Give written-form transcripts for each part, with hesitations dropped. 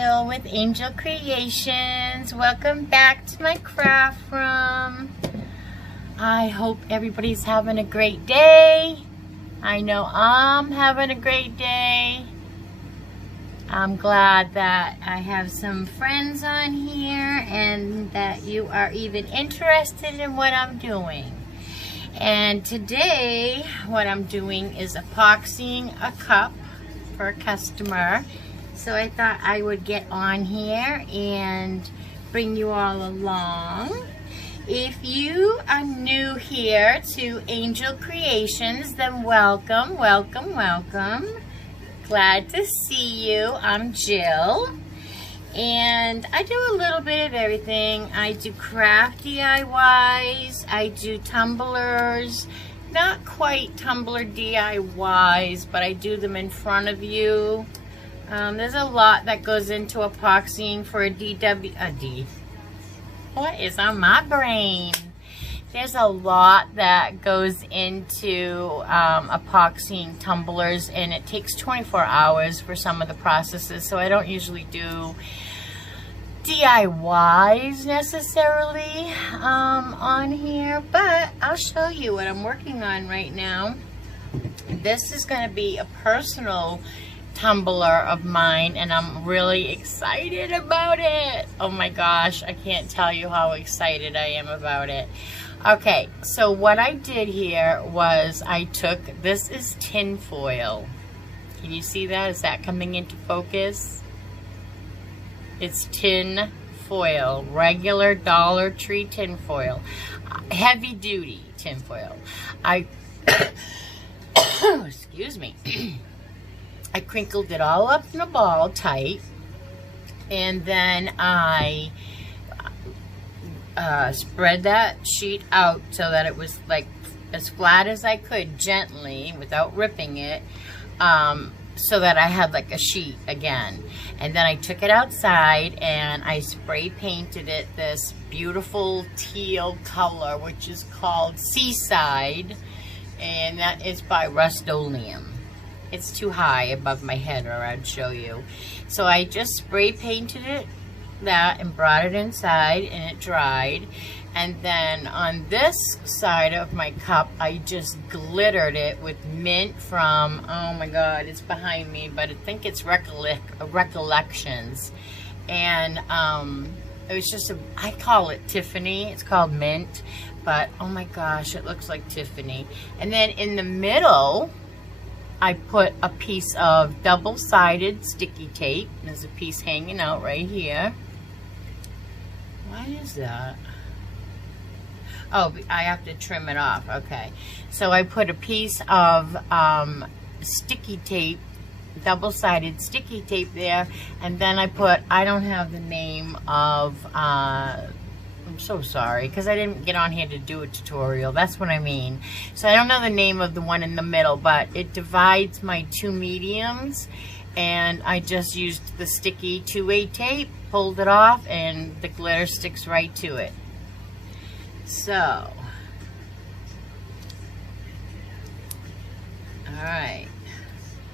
Jill with Angel Creations. Welcome back to my craft room. I hope everybody's having a great day. I know I'm having a great day. I'm glad that I have some friends on here and that you are even interested in what I'm doing. And today, what I'm doing is epoxying a cup for a customer. So I thought I would get on here and bring you all along. If you are new here to Angel Creations, then welcome, welcome, welcome. Glad to see you. I'm Jill. And I do a little bit of everything. I do craft DIYs. I do tumblers. Not quite tumbler DIYs, but I do them in front of you. There's a lot that goes into epoxying for a what is on my brain? There's a lot that goes into epoxying tumblers, and it takes 24 hours for some of the processes, so I don't usually do DIYs necessarily on here, but I'll show you what I'm working on right now. This is going to be a personal tumbler of mine, and I'm really excited about it. Oh my gosh, I can't tell you how excited I am about it. Okay, so what I did here was I took, this is tin foil. Can you see that? Is that coming into focus? It's tin foil, regular Dollar Tree tin foil, heavy duty tin foil. Excuse me. I crinkled it all up in a ball tight, and then I spread that sheet out so that it was like as flat as I could, gently, without ripping it, so that I had like a sheet again. And then I took it outside and I spray painted it this beautiful teal color, which is called Seaside, and that is by Rust-Oleum. It's too high above my head, or I'd show you. So I just spray painted it that and brought it inside, and it dried. And then on this side of my cup, I just glittered it with mint from, oh my god, it's behind me, but I think it's Recollections. And it was just I call it Tiffany. It's called mint, but oh my gosh, it looks like Tiffany. And then in the middle, I put a piece of double-sided sticky tape. There's a piece hanging out right here. Why is that? Oh, I have to trim it off. Okay. So I put a piece of sticky tape, double-sided sticky tape there, and then I put, I don't have the name of, I'm so sorry, because I didn't get on here to do a tutorial. That's what I mean. So I don't know the name of the one in the middle, but it divides my two mediums, and I just used the sticky 2-way tape, pulled it off, and the glitter sticks right to it. So, alright,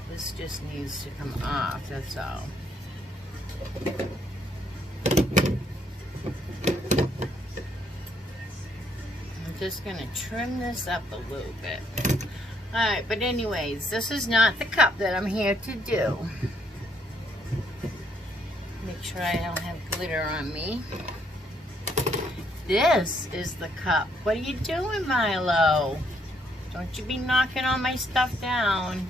this just needs to come off, that's all. Just gonna trim this up a little bit. Alright, but anyways, this is not the cup that I'm here to do. Make sure I don't have glitter on me. This is the cup. What are you doing, Milo? Don't you be knocking all my stuff down.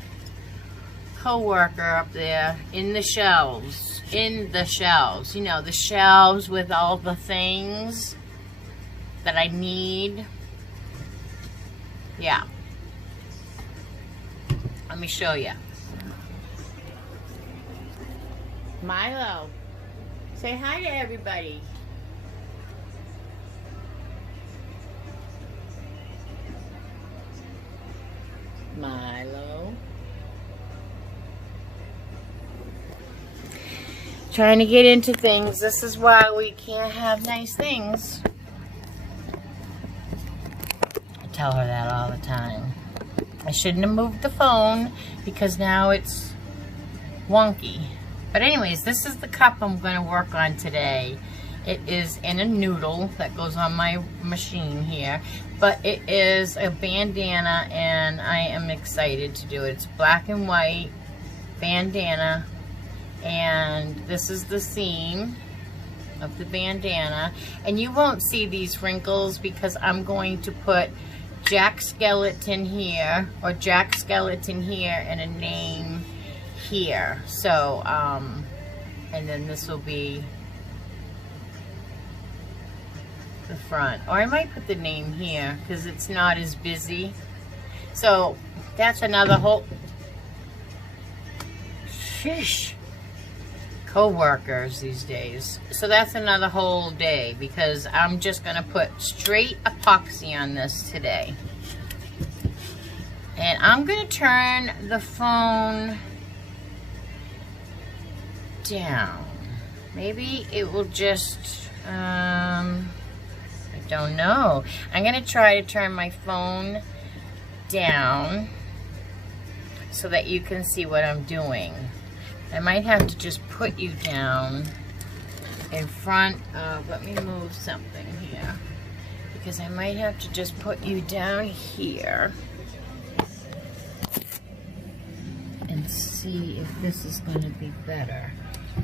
Co-worker up there in the shelves. In the shelves. You know, the shelves with all the things that I need. Yeah. Let me show you. Milo, say hi to everybody. Milo. Trying to get into things. This is why we can't have nice things. Tell her that all the time. I shouldn't have moved the phone because now it's wonky. But anyways, this is the cup I'm going to work on today. It is in a noodle that goes on my machine here, but it is a bandana, and I am excited to do it. It's black and white bandana, and this is the seam of the bandana, and you won't see these wrinkles because I'm going to put Jack Skeleton here, or Jack Skeleton here, and a name here. So and then this will be the front, or I might put the name here because it's not as busy. So that's another whole co-workers these days. So that's another whole day because I'm just gonna put straight epoxy on this today. And I'm gonna turn the phone down. Maybe it will just I don't know. I'm gonna try to turn my phone down so that you can see what I'm doing. I might have to just put you down in front of, let me move something here, because I might have to just put you down here and see if this is going to be better.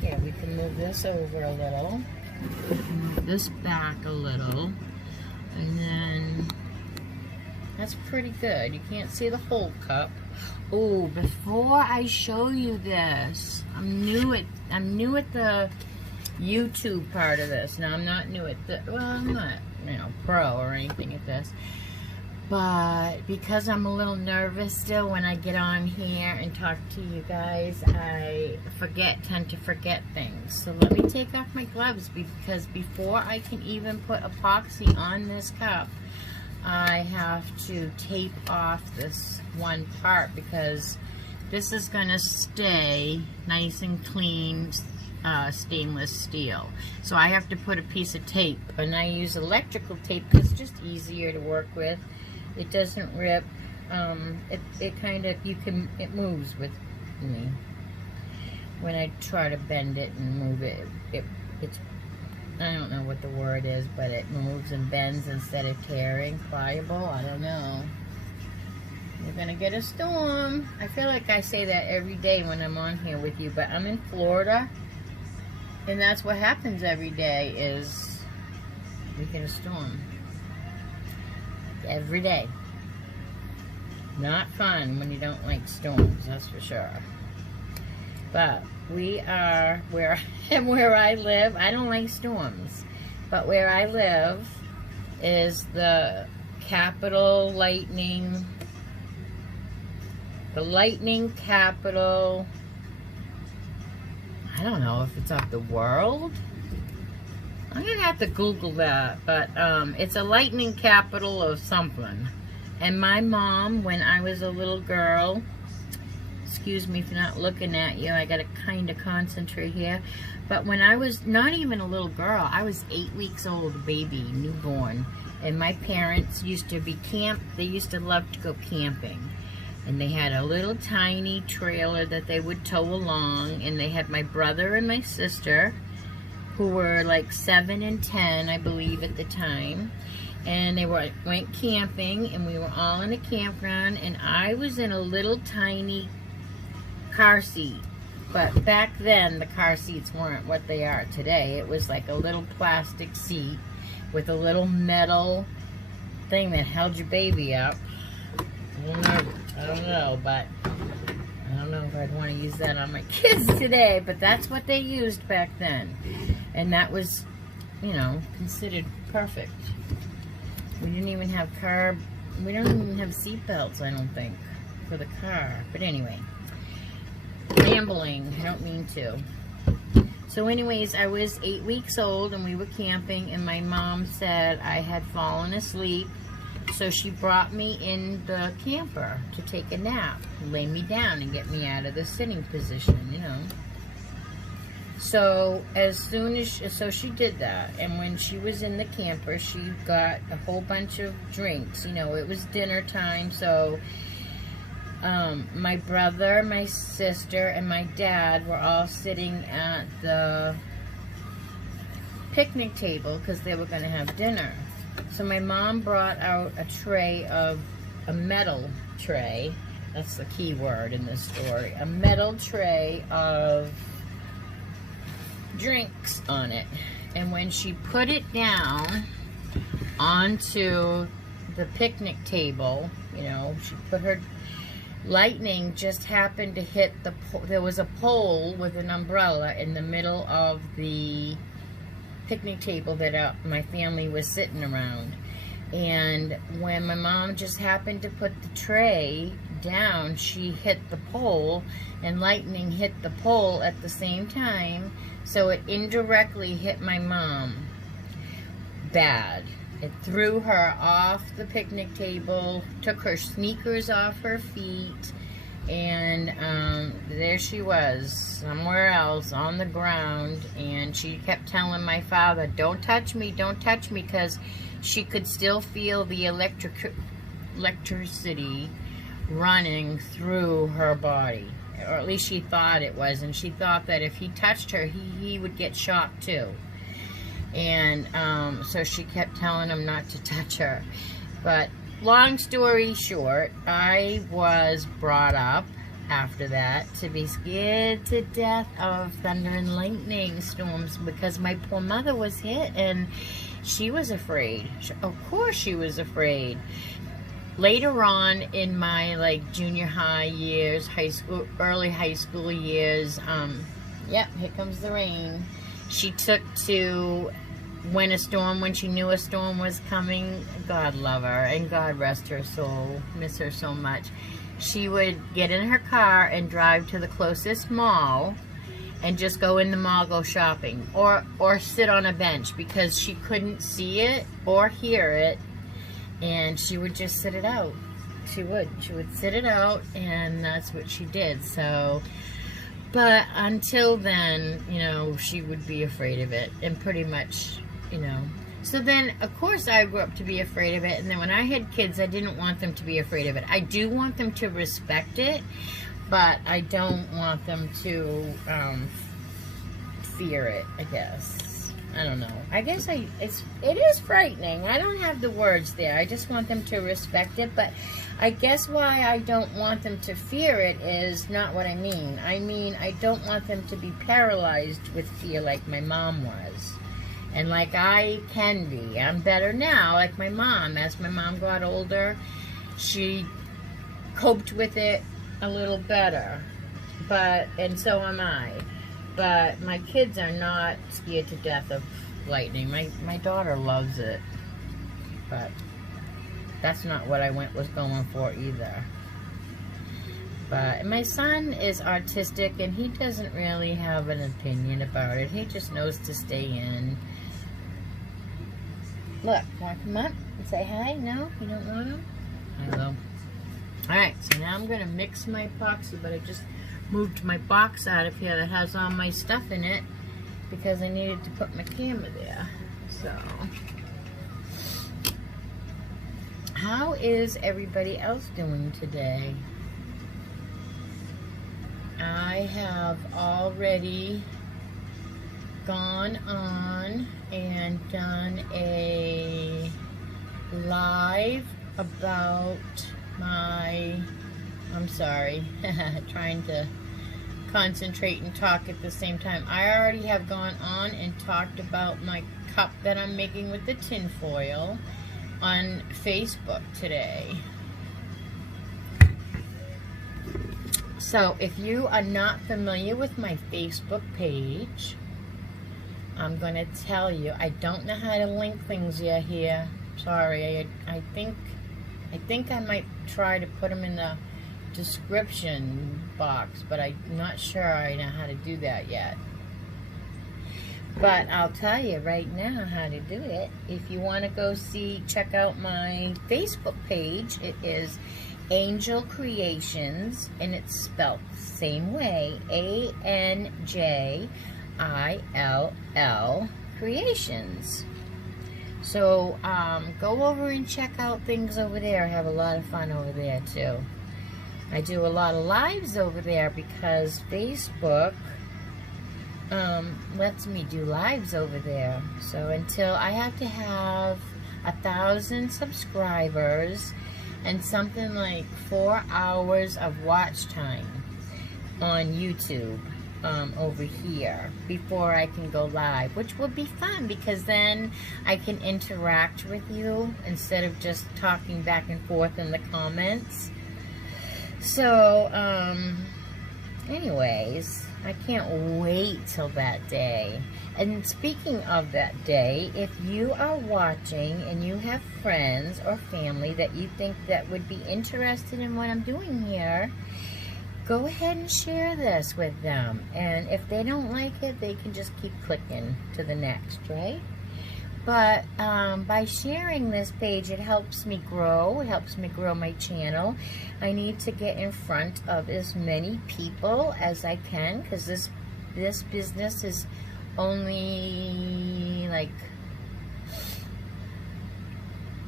Yeah, we can move this over a little, move this back a little, and then that's pretty good. You can't see the whole cup. Oh, before I show you this, I'm new at the YouTube part of this. Now, I'm not new at the, well, I'm not, pro or anything at this. But because I'm a little nervous still when I get on here and talk to you guys, I tend to forget things. So let me take off my gloves, because before I can even put epoxy on this cup, I have to tape off this one part, because this is going to stay nice and clean stainless steel. So I have to put a piece of tape, and I use electrical tape because it's just easier to work with. It doesn't rip. It kind of, it moves with me. When I try to bend it and move it, it's, I don't know what the word is, but it moves and bends instead of tearing. Pliable, I don't know. We're gonna get a storm. I feel like I say that every day when I'm on here with you, but I'm in Florida, and that's what happens every day, is we get a storm. Every day. Not fun when you don't like storms, that's for sure. But we are where I live. I don't like storms, but where I live is the lightning capital. I don't know if it's of the world. I'm gonna have to Google that, but it's a lightning capital of something. And my mom, when I was a little girl, excuse me for not looking at you, I gotta kind of concentrate here, but when I was not even a little girl, I was 8 weeks old, baby, newborn, and my parents used to they used to love to go camping, and they had a little tiny trailer that they would tow along, and they had my brother and my sister, who were like 7 and 10, I believe, at the time. And they went camping, and we were all in a campground, and I was in a little tiny car seat. But back then, the car seats weren't what they are today. It was like a little plastic seat with a little metal thing that held your baby up. I don't know, but I don't know if I'd want to use that on my kids today, but that's what they used back then. And that was, considered perfect. We didn't even have seat belts, I don't think, for the car. But anyway, rambling, I don't mean to. So anyways, I was 8 weeks old, and we were camping, and my mom said I had fallen asleep, so she brought me in the camper to take a nap, lay me down and get me out of the sitting position, So so she did that, and when she was in the camper, she got a whole bunch of drinks. It was dinner time, so my brother, my sister, and my dad were all sitting at the picnic table because they were going to have dinner. So my mom brought out a metal tray. That's the key word in this story. A metal tray of drinks on it. And when she put it down onto the picnic table, you know, she put her, lightning just happened to hit there was a pole with an umbrella in the middle of the picnic table that my family was sitting around. And when my mom just happened to put the tray down, she hit the pole, and lightning hit the pole at the same time, so it indirectly hit my mom bad. It threw her off the picnic table, took her sneakers off her feet, and there she was, somewhere else on the ground. And she kept telling my father, don't touch me, because she could still feel the electricity running through her body, or at least she thought it was, and she thought that if he touched her, he would get shocked too. And so she kept telling him not to touch her. But long story short, I was brought up after that to be scared to death of thunder and lightning storms because my poor mother was hit and she was afraid. Of course she was afraid. Later on in my like junior high years, high school, early high school years, yep, here comes the rain. She took to when she knew a storm was coming, God love her and God rest her soul, miss her so much. She would get in her car and drive to the closest mall and just go in the mall, go shopping, or sit on a bench because she couldn't see it or hear it, and she would just sit it out. She would sit it out, and that's what she did. So, but until then, you know, she would be afraid of it, and pretty much, you know. So then, of course, I grew up to be afraid of it, and then when I had kids, I didn't want them to be afraid of it. I do want them to respect it, but I don't want them to fear it, I guess. I don't know. I guess it is frightening. I don't have the words there. I just want them to respect it, but I guess why I don't want them to fear it is not what I mean. I mean, I don't want them to be paralyzed with fear like my mom was. And like I can be. I'm better now, like my mom. As my mom got older, she coped with it a little better. And so am I. But my kids are not scared to death of lightning. My daughter loves it. But that's not what I was going for either. But my son is artistic and he doesn't really have an opinion about it. He just knows to stay in. Look, want to come up and say hi? No? You don't want to? I will. Alright, so now I'm going to mix my epoxy, but I just moved my box out of here that has all my stuff in it because I needed to put my camera there. So, how is everybody else doing today? I have already gone on and done a live about I'm sorry, trying to concentrate and talk at the same time. I already have gone on and talked about my cup that I'm making with the tin foil on Facebook today. So if you are not familiar with my Facebook page, I'm going to tell you, I don't know how to link things yet here. Sorry, I think I might try to put them in the description box, but I'm not sure I know how to do that yet. But I'll tell you right now how to do it. If you want to go check out my Facebook page, it is Angel Creations, and it's spelled the same way, ANJILL Creations. So go over and check out things over there. I have a lot of fun over there too. I do a lot of lives over there because Facebook lets me do lives over there. So until I have to have 1,000 subscribers and something like 4 hours of watch time on YouTube over here before I can go live, which will be fun because then I can interact with you instead of just talking back and forth in the comments. So anyways, I can't wait till that day. And speaking of that day, if you are watching and you have friends or family that you think that would be interested in what I'm doing here, go ahead and share this with them. And if they don't like it, they can just keep clicking to the next, right? But by sharing this page, it helps me grow. It helps me grow my channel. I need to get in front of as many people as I can because this business is only like,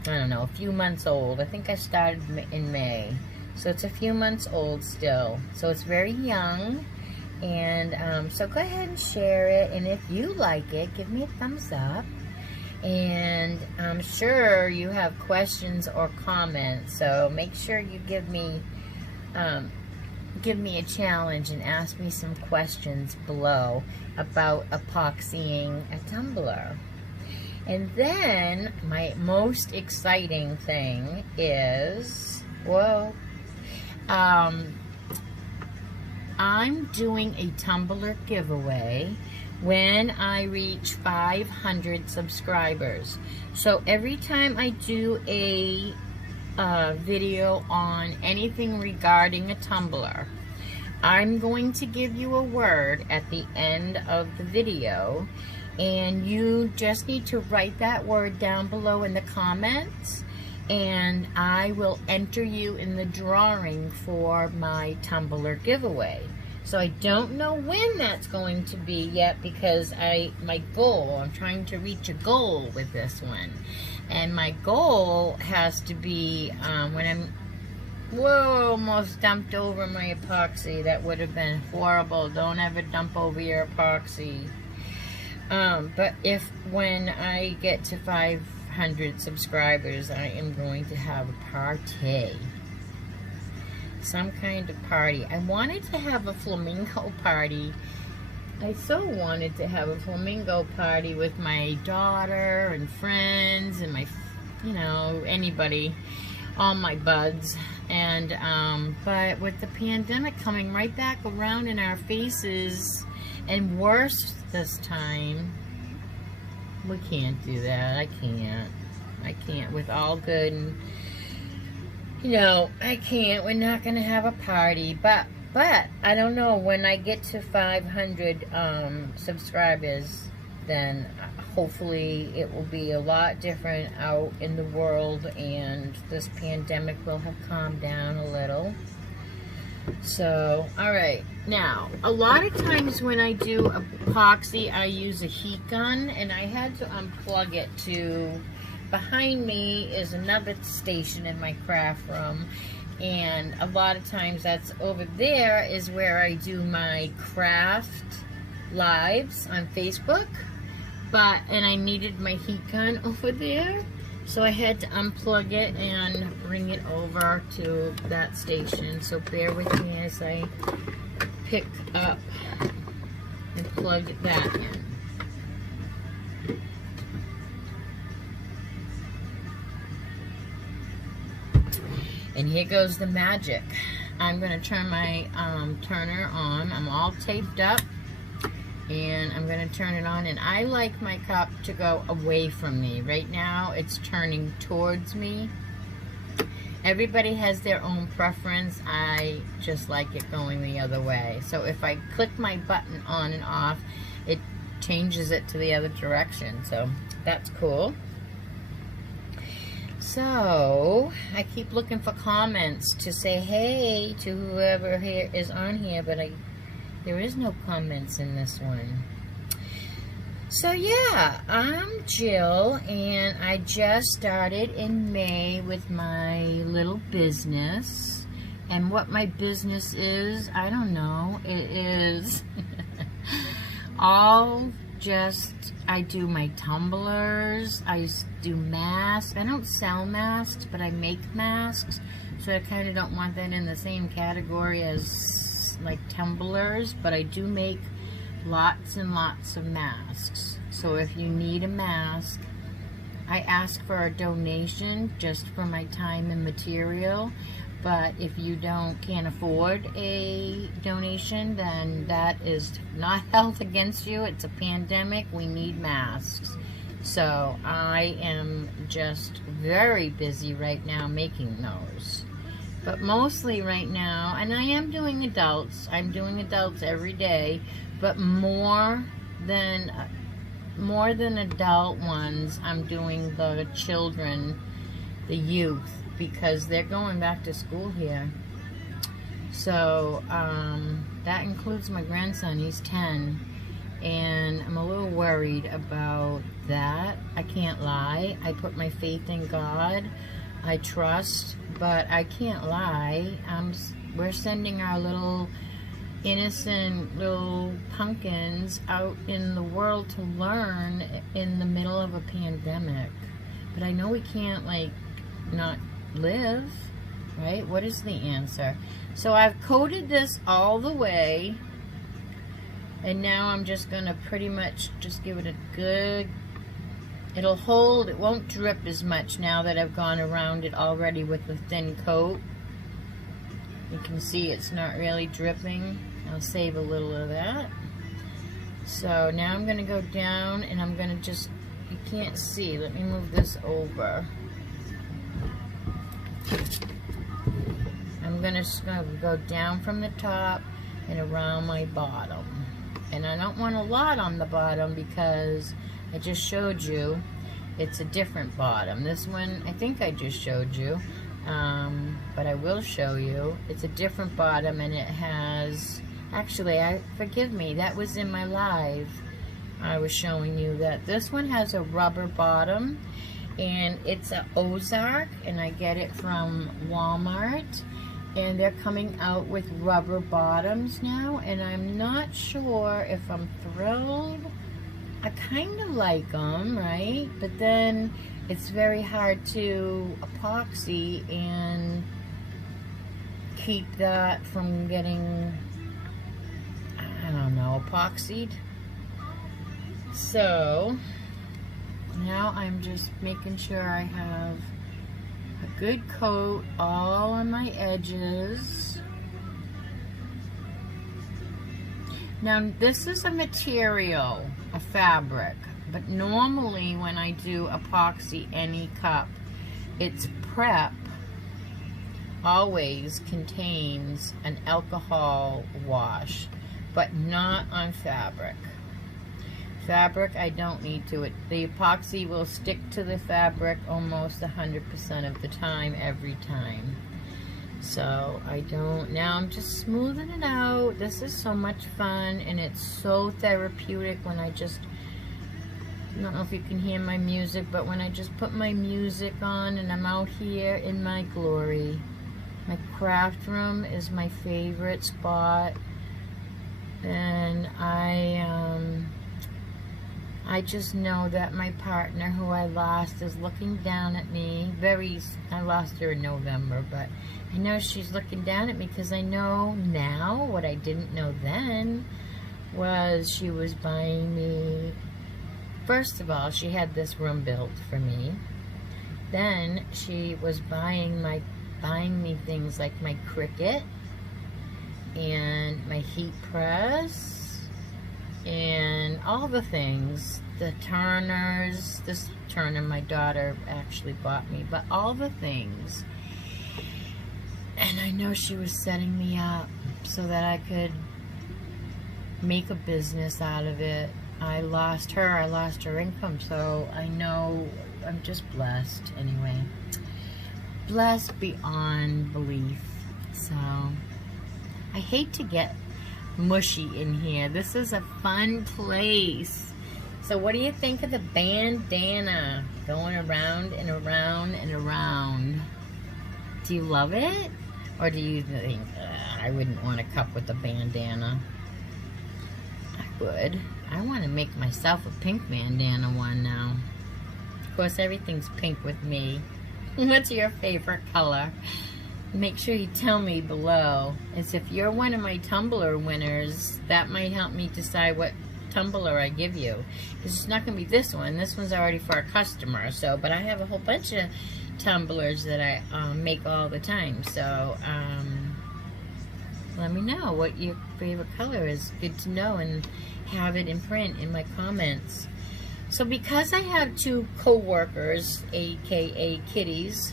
I don't know, a few months old. I think I started in May. So it's a few months old still. So it's very young. And so go ahead and share it. And if you like it, give me a thumbs up. And I'm sure you have questions or comments. So make sure you give me a challenge and ask me some questions below about epoxying a tumbler. And then my most exciting thing is, whoa, I'm doing a tumbler giveaway when I reach 500 subscribers. So every time I do a video on anything regarding a tumbler, I'm going to give you a word at the end of the video, and you just need to write that word down below in the comments, and I will enter you in the drawing for my tumbler giveaway. So I don't know when that's going to be yet because I'm trying to reach a goal with this one. And my goal has to be when I'm, whoa, almost dumped over my epoxy. That would have been horrible. Don't ever dump over your epoxy. But when I get to 500 subscribers, I am going to have a party. Some kind of party. I wanted to have a flamingo party. I so wanted to have a flamingo party with my daughter and friends and my, anybody, all my buds. And, but with the pandemic coming right back around in our faces, and worse this time, we can't do that. I can't with all good and, I can't. We're not going to have a party. But I don't know. When I get to 500 subscribers, then hopefully it will be a lot different out in the world, and this pandemic will have calmed down a little. So, alright. Now, a lot of times when I do epoxy, I use a heat gun, and I had to unplug it to... Behind me is another station in my craft room, and a lot of times that's over there is where I do my craft lives on Facebook, and I needed my heat gun over there, so I had to unplug it and bring it over to that station. So bear with me as I pick up and plug that in. And here goes the magic. I'm going to turn my turner on. I'm all taped up, and I'm going to turn it on. And I like my cup to go away from me. Right now, it's turning towards me. Everybody has their own preference. I just like it going the other way. So if I click my button on and off, it changes it to the other direction. So that's cool. So, I keep looking for comments to say hey to whoever here is on here, but there is no comments in this one. So yeah, I'm Jill, and I just started in May with my little business, And what my business is, I don't know. It is all just, I do my tumblers, I do masks. I don't sell masks, but I make masks. So I kind of don't want that in the same category as like tumblers, but I do make lots and lots of masks. So if you need a mask, I ask for a donation just for my time and material. But if you can't afford a donation, then that is not held against you. It's a pandemic. We need masks. So I am just very busy right now making those. But mostly right now, and I am doing adults. I'm doing adults every day, but more than adult ones, I'm doing the children, the youth, because they're going back to school here. So that includes my grandson. He's 10, and I'm a little worried about that. I can't lie. I put my faith in God. I trust, but I can't lie. We're sending our little innocent little pumpkins out in the world to learn in the middle of a pandemic. But I know we can't, like, not live, right? What is the answer? So I've coated this all the way, and now I'm just gonna pretty much just give it a good, it'll hold, it won't drip as much now that I've gone around it already with the thin coat. You can see it's not really dripping. I'll save a little of that. So now I'm gonna go down, and I'm gonna just, you can't see, let me move this over. I'm just gonna go down from the top and around my bottom. And I don't want a lot on the bottom because I just showed you it's a different bottom. This one, I think I just showed you, but I will show you. It's a different bottom, and it has, actually, forgive me, that was in my live. I was showing you that this one has a rubber bottom, and it's a Ozark, and I get it from Walmart, and they're coming out with rubber bottoms now, and I'm not sure if I'm thrilled. I kind of like them, right? But then it's very hard to epoxy and keep that from getting, I don't know, epoxied. So now I'm just making sure I have a good coat all on my edges. Now this is a material, a fabric, but normally when I do epoxy any cup, its prep always contains an alcohol wash, but not on fabric. Fabric, I don't need to. The epoxy will stick to the fabric almost 100% of the time, every time. So I don't, now I'm just smoothing it out. This is so much fun, and it's so therapeutic when I just, I don't know if you can hear my music, but when I just put my music on and I'm out here in my glory. My craft room is my favorite spot, and I just know that my partner, who I lost, is looking down at me. I lost her in November, but I know she's looking down at me because I know now what I didn't know then was she was buying me, first of all, she had this room built for me. Then she was buying me things like my Cricut and my heat press and all the things, the turners, this turner my daughter actually bought me, but all the things. And I know she was setting me up so that I could make a business out of it. I lost her income, so I know I'm just blessed anyway. Blessed beyond belief. So I hate to get mushy in here. This is a fun place. So what do you think of the bandana going around and around and around? Do you love it? Or do you think, I wouldn't want a cup with a bandana? I would. I want to make myself a pink bandana one now. Of course, everything's pink with me. What's your favorite color? Make sure you tell me below. As if you're one of my tumbler winners, that might help me decide what tumbler I give you. Because it's not going to be this one. This one's already for a customer. So, but I have a whole bunch of tumblers that I make all the time. So, let me know what your favorite color is. Good to know, and have it in print in my comments. So because I have two co-workers, aka kitties,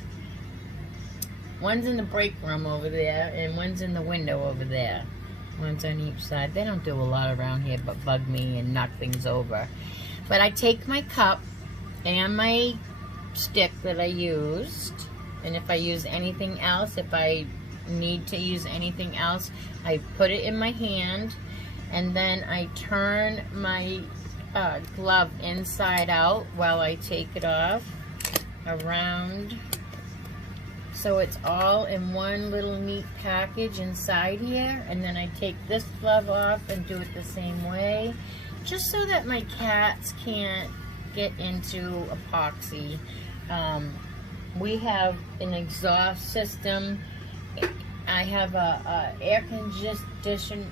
one's in the break room over there and one's in the window over there. One's on each side. They don't do a lot around here but bug me and knock things over. But I take my cup and my stick that I used, and if I use anything else, if I need to use anything else, I put it in my hand, and then I turn my glove inside out while I take it off around, so it's all in one little neat package inside here. And then I take this glove off and do it the same way, just so that my cats can't get into epoxy. We have an exhaust system. I have a air condition.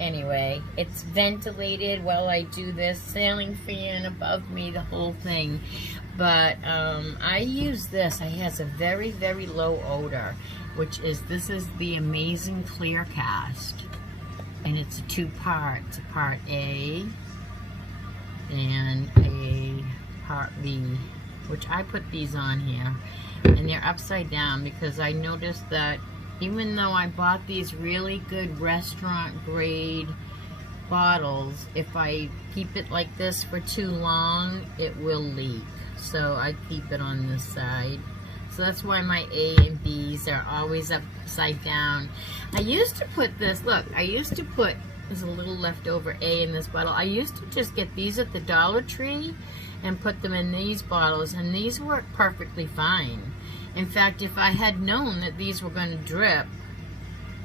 Anyway, it's ventilated while I do this. Ceiling fan above me, the whole thing. But I use this. It has a very, very low odor, which is, this is the Amazing Clear Cast. And it's a two-part. It's a part A and a part B, which I put these on here. And they're upside down because I noticed that even though I bought these really good restaurant grade bottles, if I keep it like this for too long, it will leak. So I keep it on this side. So that's why my A and B's are always upside down. I used to put this, look, I used to put, there's a little leftover A in this bottle. I used to just get these at the Dollar Tree and put them in these bottles, and these work perfectly fine. In fact, if I had known that these were going to drip,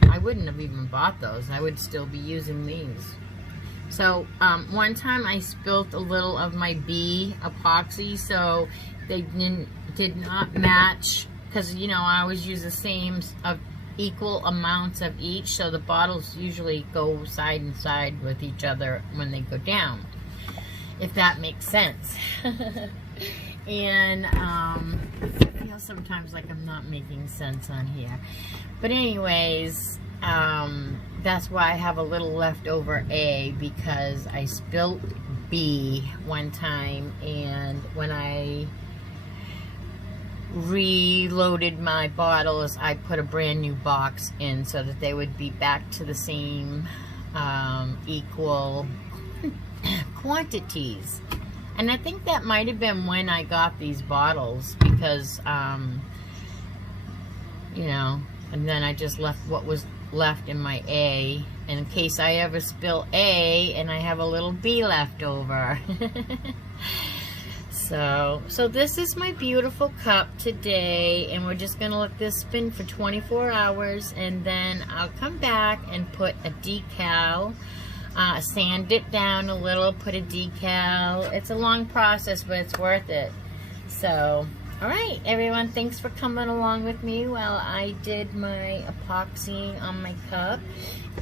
I wouldn't have even bought those. I would still be using these. So, one time I spilt a little of my B epoxy, so they did not match, because, you know, I always use the same equal amounts of each, so the bottles usually go side and side with each other when they go down, if that makes sense. And I feel sometimes like I'm not making sense on here. But anyways, that's why I have a little leftover A, because I spilt B one time, and when I reloaded my bottles, I put a brand new box in so that they would be back to the same equal quantities. And I think that might have been when I got these bottles, because, you know, and then I just left what was left in my A, in case I ever spill A and I have a little B left over. So this is my beautiful cup today, and we're just going to let this spin for 24 hours, and then I'll come back and put a decal, sand it down a little, put a decal. It's a long process, but it's worth it. So, alright everyone, thanks for coming along with me while I did my epoxy on my cup.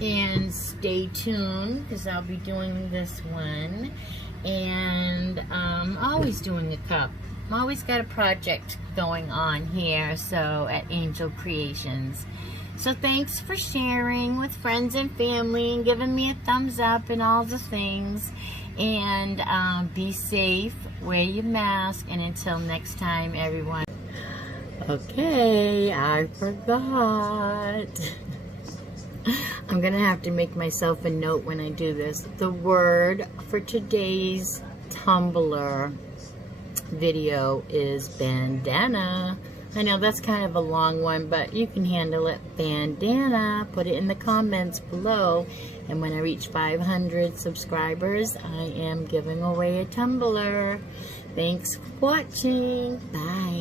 And stay tuned, because I'll be doing this one. And I'm always doing a cup. I'm always got a project going on here, so at Angel Creations. So thanks for sharing with friends and family and giving me a thumbs up and all the things. And be safe, wear your mask, and until next time, everyone. Okay, I forgot. I'm gonna have to make myself a note when I do this. The word for today's tumbler video is bandana. I know that's kind of a long one, but you can handle it. Bandana. Put it in the comments below. And when I reach 500 subscribers, I am giving away a tumbler. Thanks for watching. Bye.